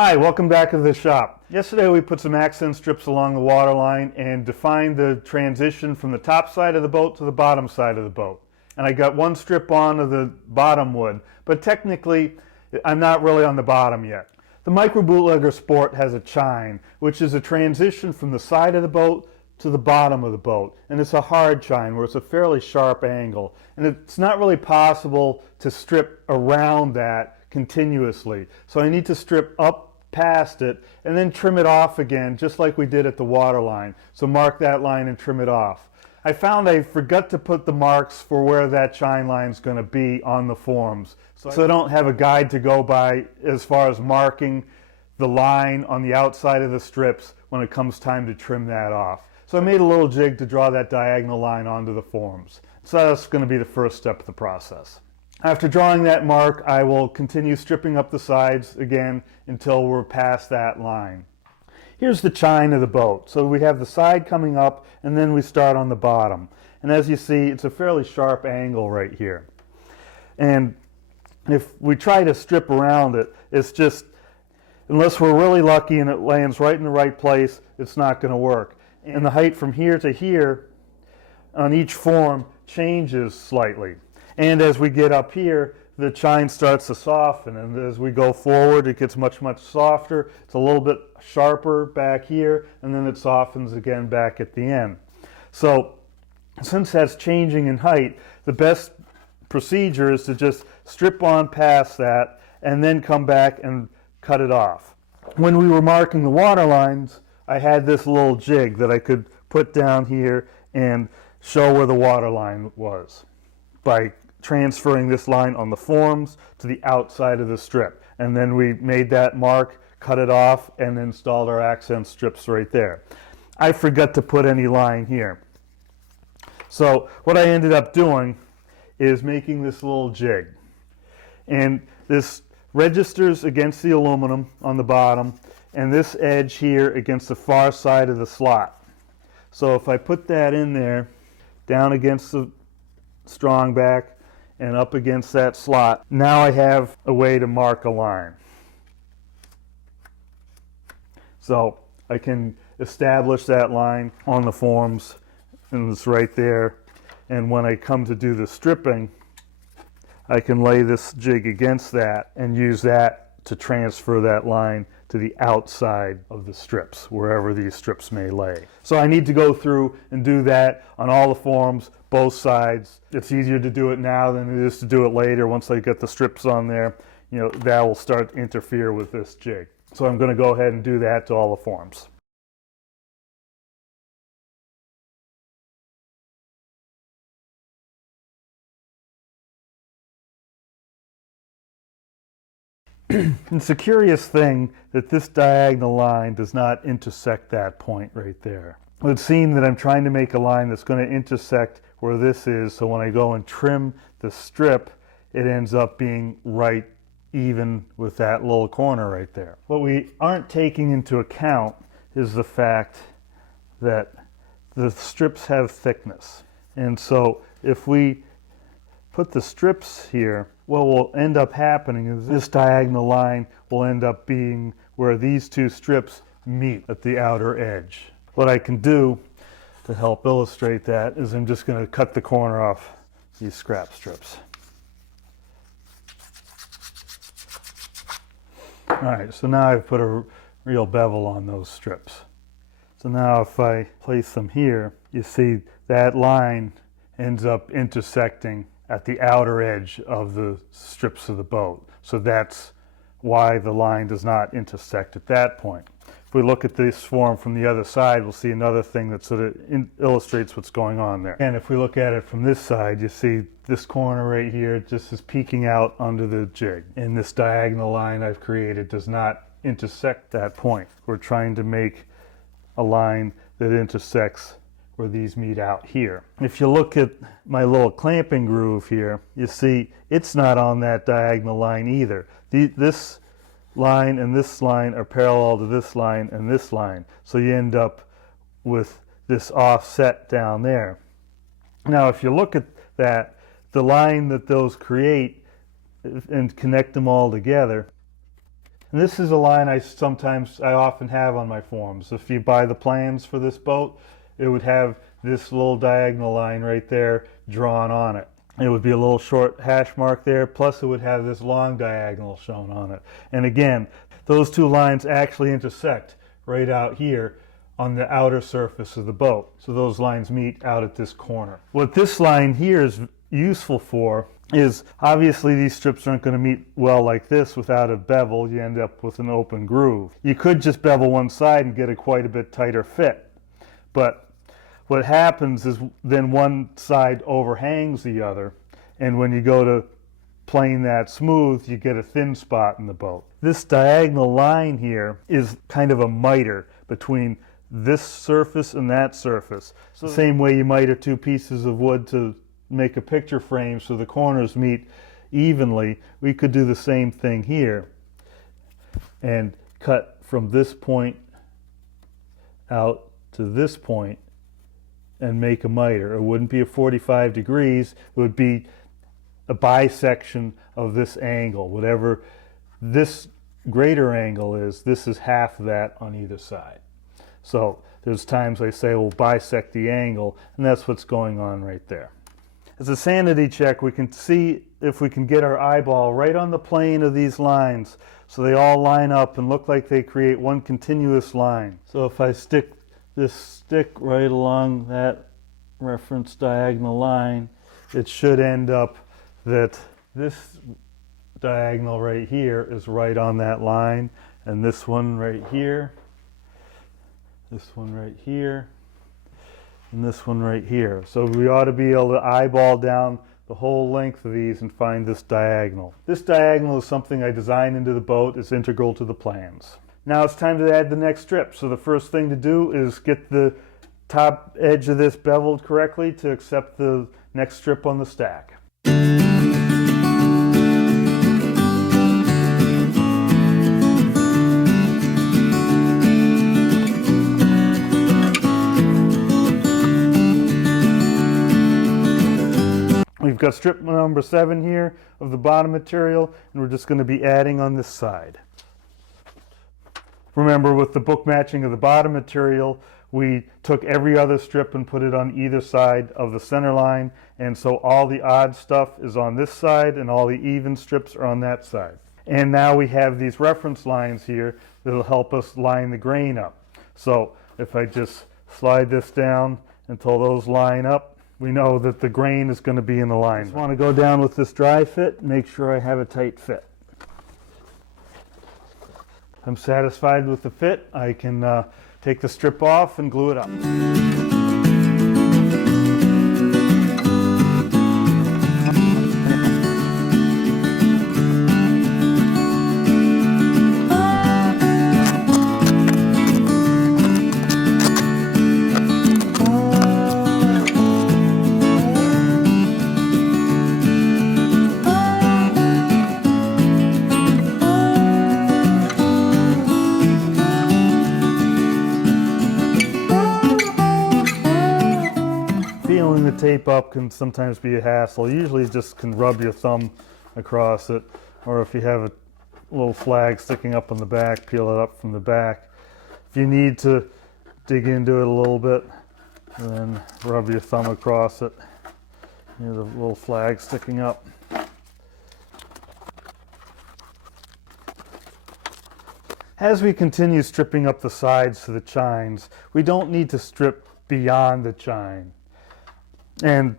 Hi, welcome back to the shop. Yesterday we put some accent strips along the waterline and defined the transition from the top side of the boat to the bottom side of the boat. And I got one strip onto the bottom wood, but technically I'm not really on the bottom yet. The microBootlegger Sport has a chine, which is a transition from the side of the boat to the bottom of the boat. And it's a hard chine where it's a fairly sharp angle. And it's not really possible to strip around that continuously. So I need to strip up past it and then trim it off again, just like we did at the water line. So mark that line and trim it off. I found I forgot to put the marks for where that chine line is going to be on the forms. So I don't have a guide to go by as far as marking the line on the outside of the strips when it comes time to trim that off. So I made a little jig to draw that diagonal line onto the forms. So that's going to be the first step of the process. After drawing that mark, I will continue stripping up the sides again until we're past that line. Here's the chine of the boat. So we have the side coming up and then we start on the bottom. And as you see, it's a fairly sharp angle right here. And if we try to strip around it, it's just, unless we're really lucky and it lands right in the right place, it's not going to work. And the height from here to here on each form changes slightly. And as we get up here, the chine starts to soften, and as we go forward it gets much softer. It's a little bit sharper back here, and then it softens again back at the end. So since that's changing in height, the best procedure is to just strip on past that and then come back and cut it off. When we were marking the water lines, I had this little jig that I could put down here and show where the water line was by transferring this line on the forms to the outside of the strip. And then we made that mark, cut it off, and installed our accent strips right there. I forgot to put any line here. So what I ended up doing is making this little jig. And this registers against the aluminum on the bottom, and this edge here against the far side of the slot. So if I put that in there, down against the strong back, and up against that slot, now I have a way to mark a line. So I can establish that line on the forms, and it's right there. And when I come to do the stripping, I can lay this jig against that and use that to transfer that line to the outside of the strips, wherever these strips may lay. So I need to go through and do that on all the forms, both sides. It's easier to do it now than it is to do it later. Once I get the strips on there, that will start to interfere with this jig. So I'm going to go ahead and do that to all the forms. It's a curious thing that this diagonal line does not intersect that point right there. It would seem that I'm trying to make a line that's going to intersect where this is, so when I go and trim the strip, it ends up being right even with that little corner right there. What we aren't taking into account is the fact that the strips have thickness. And so if we put the strips here, what will end up happening is this diagonal line will end up being where these two strips meet at the outer edge. What I can do to help illustrate that is I'm just going to cut the corner off these scrap strips. Alright, so now I've put a real bevel on those strips. So now if I place them here, you see that line ends up intersecting at the outer edge of the strips of the boat. So that's why the line does not intersect at that point. If we look at this form from the other side, we'll see another thing that sort of illustrates what's going on there. And if we look at it from this side, you see this corner right here just is peeking out under the jig. And this diagonal line I've created does not intersect that point. We're trying to make a line that intersects where these meet out here. If you look at my little clamping groove here, you see it's not on that diagonal line either. This line and this line are parallel to this line and this line. So you end up with this offset down there. Now if you look at that, the line that those create and connect them all together And this is a line I often have on my forms. If you buy the plans for this boat, it would have this little diagonal line right there drawn on it. It would be a little short hash mark there, plus it would have this long diagonal shown on it. And again, those two lines actually intersect right out here on the outer surface of the boat. So those lines meet out at this corner. What this line here is useful for is, obviously these strips aren't going to meet well like this without a bevel. You end up with an open groove. You could just bevel one side and get a quite a bit tighter fit. But what happens is then one side overhangs the other, and when you go to plane that smooth, you get a thin spot in the boat. This diagonal line here is kind of a miter between this surface and that surface. So the same way you miter two pieces of wood to make a picture frame so the corners meet evenly, we could do the same thing here and cut from this point out to this point and make a miter. It wouldn't be a 45 degrees, it would be a bisection of this angle. Whatever this greater angle is, this is half of that on either side. So there's times I say we'll bisect the angle, and that's what's going on right there. As a sanity check, we can see if we can get our eyeball right on the plane of these lines so they all line up and look like they create one continuous line. So if I stick this stick right along that reference diagonal line, it should end up that this diagonal right here is right on that line, and this one right here, this one right here, and this one right here. So we ought to be able to eyeball down the whole length of these and find this diagonal. This diagonal is something I designed into the boat. It's integral to the plans. Now it's time to add the next strip. So the first thing to do is get the top edge of this beveled correctly to accept the next strip on the stack. We've got strip number 7 here of the bottom material, and we're just going to be adding on this side. Remember, with the book matching of the bottom material, we took every other strip and put it on either side of the center line, and so all the odd stuff is on this side and all the even strips are on that side. And now we have these reference lines here that will help us line the grain up. So if I just slide this down until those line up, we know that the grain is going to be in alignment. I just want to go down with this dry fit and make sure I have a tight fit. I'm satisfied with the fit. I can take the strip off and glue it up. Peeling the tape up can sometimes be a hassle. Usually you just can rub your thumb across it, or if you have a little flag sticking up on the back, peel it up from the back. If you need to dig into it a little bit, then rub your thumb across it. Here's a little flag sticking up. As we continue stripping up the sides to the chines, we don't need to strip beyond the chine. And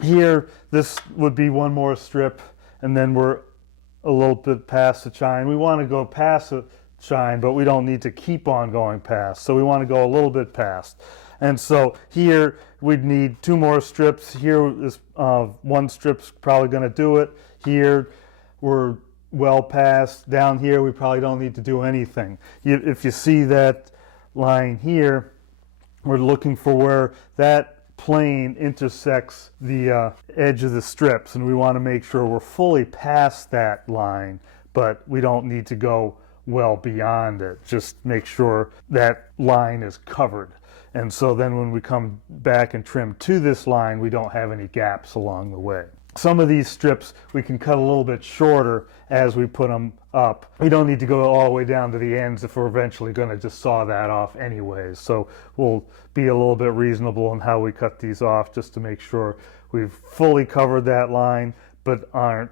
here, this would be one more strip, and then we're a little bit past the chine. We want to go past the chine, but we don't need to keep on going past. So we want to go a little bit past. And so here, we'd need 2 more strips. Here is one strip's probably going to do it. Here, we're well past. Down here, we probably don't need to do anything. If you see that line here, we're looking for where that plane intersects the edge of the strips, and we want to make sure we're fully past that line, but we don't need to go well beyond it. Just make sure that line is covered. And so then when we come back and trim to this line, we don't have any gaps along the way. Some of these strips we can cut a little bit shorter as we put them up. We don't need to go all the way down to the ends if we're eventually going to just saw that off anyways. So we'll be a little bit reasonable in how we cut these off, just to make sure we've fully covered that line but aren't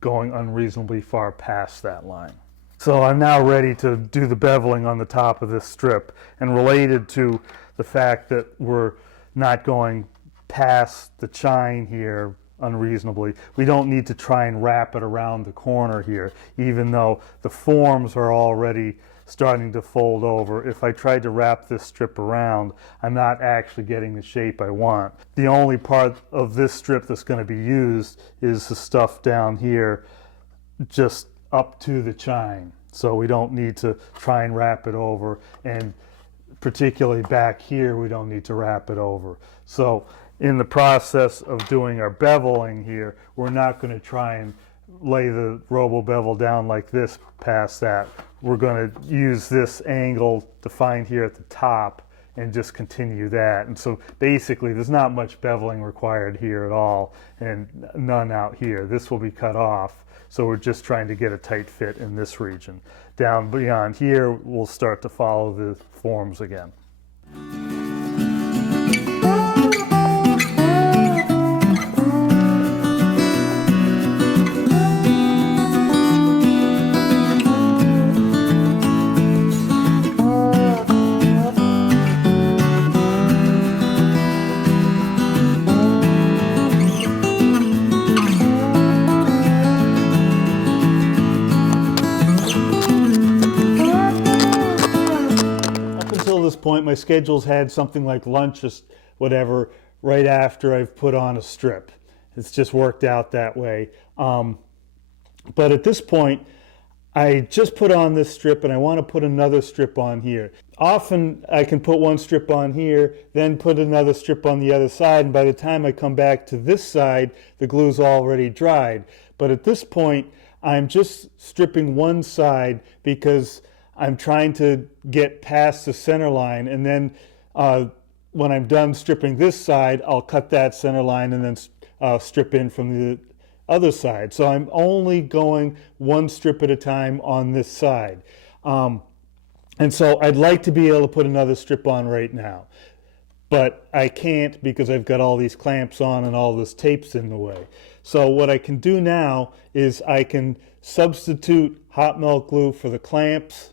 going unreasonably far past that line. So I'm now ready to do the beveling on the top of this strip, and related to the fact that we're not going past the chine here unreasonably, we don't need to try and wrap it around the corner here, even though the forms are already starting to fold over. If I tried to wrap this strip around, I'm not actually getting the shape I want. The only part of this strip that's going to be used is the stuff down here just up to the chine, so we don't need to try and wrap it over, and particularly back here we don't need to wrap it over. So in the process of doing our beveling here, we're not going to try and lay the robo-bevel down like this past that. We're going to use this angle defined here at the top and just continue that. And so basically there's not much beveling required here at all, and none out here. This will be cut off, so we're just trying to get a tight fit in this region. Down beyond here we'll start to follow the forms again. Point, my schedule's had something like lunch or whatever right after I've put on a strip. It's just worked out that way. But at this point, I just put on this strip and I want to put another strip on here. Often I can put one strip on here, then put another strip on the other side, and by the time I come back to this side, the glue's already dried. But at this point, I'm just stripping one side because I'm trying to get past the center line, and then when I'm done stripping this side, I'll cut that center line and then strip in from the other side. So I'm only going one strip at a time on this side. And so I'd like to be able to put another strip on right now, but I can't because I've got all these clamps on and all this tape's in the way. So what I can do now is I can substitute hot melt glue for the clamps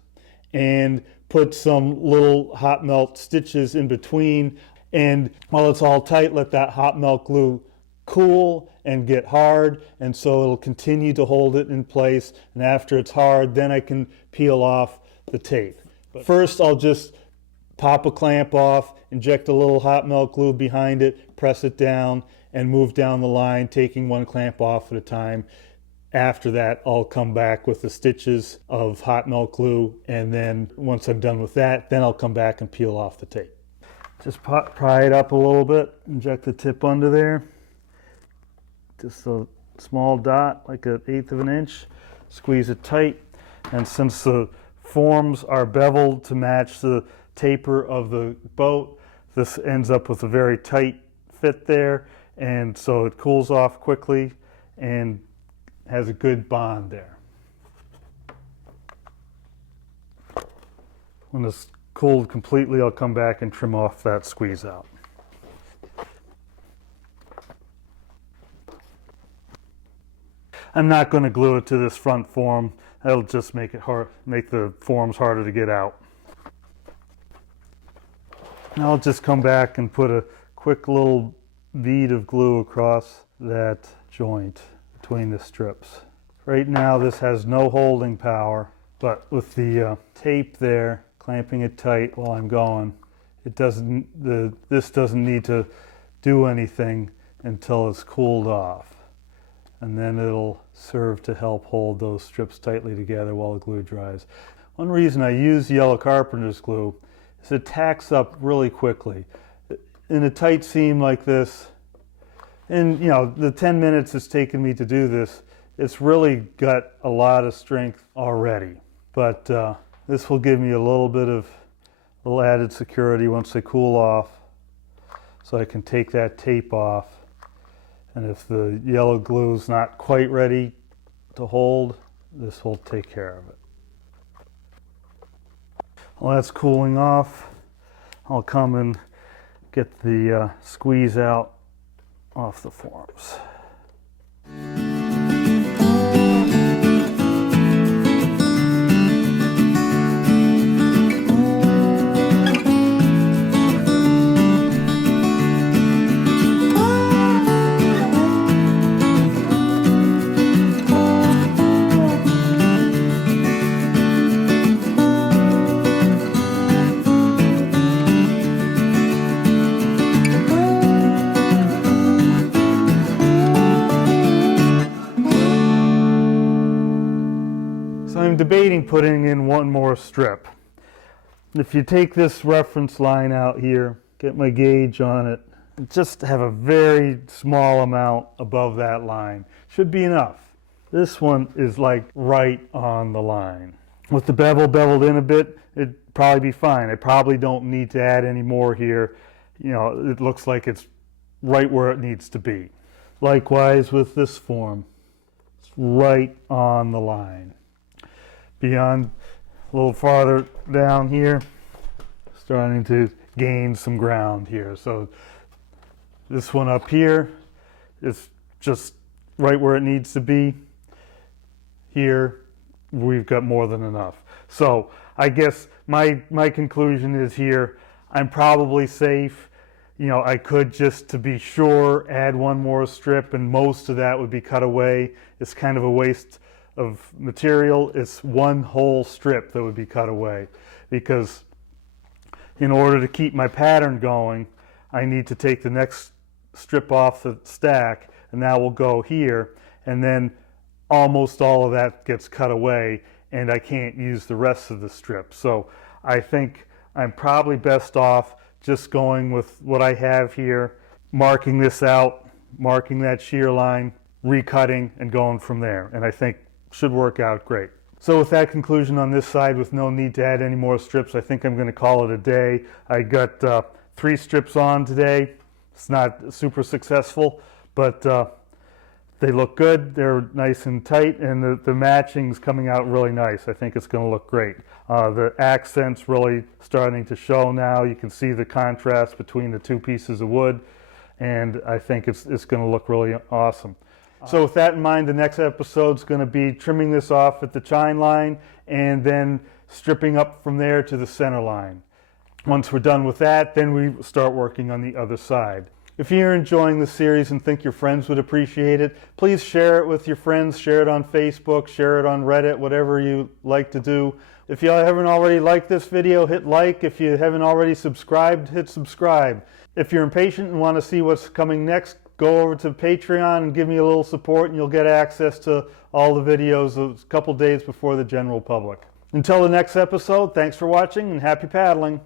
and put some little hot melt stitches in between, and while it's all tight, let that hot melt glue cool and get hard, and so it'll continue to hold it in place, and after it's hard, then I can peel off the tape. But first I'll just pop a clamp off, inject a little hot melt glue behind it, press it down, and move down the line, taking one clamp off at a time. After that, I'll come back with the stitches of hot melt glue, and then once I'm done with that, then I'll come back and peel off the tape. Just pry it up a little bit, inject the tip under there. Just a small dot, like 1/8 of an inch. Squeeze it tight, and since the forms are beveled to match the taper of the boat, this ends up with a very tight fit there, and so it cools off quickly and has a good bond there. When it's cooled completely, I'll come back and trim off that squeeze out. I'm not going to glue it to this front form. That'll just make it hard, make the forms harder to get out. Now I'll just come back and put a quick little bead of glue across that joint between the strips. Right now this has no holding power, but with the tape there clamping it tight while I'm going, this doesn't need to do anything until it's cooled off, and then it'll serve to help hold those strips tightly together while the glue dries. One reason I use yellow carpenter's glue is it tacks up really quickly. In a tight seam like this, and the 10 minutes it's taken me to do this, it's really got a lot of strength already. But this will give me a little added security once they cool off, so I can take that tape off And if the yellow glue is not quite ready to hold, this will take care of it. While that's cooling off, I'll come and get the squeeze out off the forms. So I'm debating putting in one more strip. If you take this reference line out here, get my gauge on it, just have a very small amount above that line. Should be enough. This one is like right on the line. With the bevel beveled in a bit, it'd probably be fine. I probably don't need to add any more here. You know, it looks like it's right where it needs to be. Likewise with this form, it's right on the line. Beyond, a little farther down here, starting to gain some ground here. So this one up here is just right where it needs to be. Here, we've got more than enough. So I guess my conclusion is here, I'm probably safe. You know, I could, just to be sure, add one more strip, and most of that would be cut away. It's kind of a waste of material. It's one whole strip that would be cut away, because in order to keep my pattern going, I need to take the next strip off the stack, and that will go here, and then almost all of that gets cut away, and I can't use the rest of the strip. So I think I'm probably best off just going with what I have here, marking this out, marking that shear line, recutting, and going from there. And I think should work out great. So with that conclusion on this side, with no need to add any more strips, I think I'm going to call it a day. I got 3 strips on today. It's not super successful, but they look good. They're nice and tight, and the matching's coming out really nice. I think it's going to look great. The accent's really starting to show now. You can see the contrast between the 2 pieces of wood, and I think it's going to look really awesome. So with that in mind, the next episode's going to be trimming this off at the chine line and then stripping up from there to the center line. Once we're done with that, then we start working on the other side. If you're enjoying the series and think your friends would appreciate it, please share it with your friends, share it on Facebook, share it on Reddit, whatever you like to do. If you haven't already liked this video, hit like. If you haven't already subscribed, hit subscribe. If you're impatient and want to see what's coming next, go over to Patreon and give me a little support, and you'll get access to all the videos a couple days before the general public. Until the next episode, thanks for watching and happy paddling.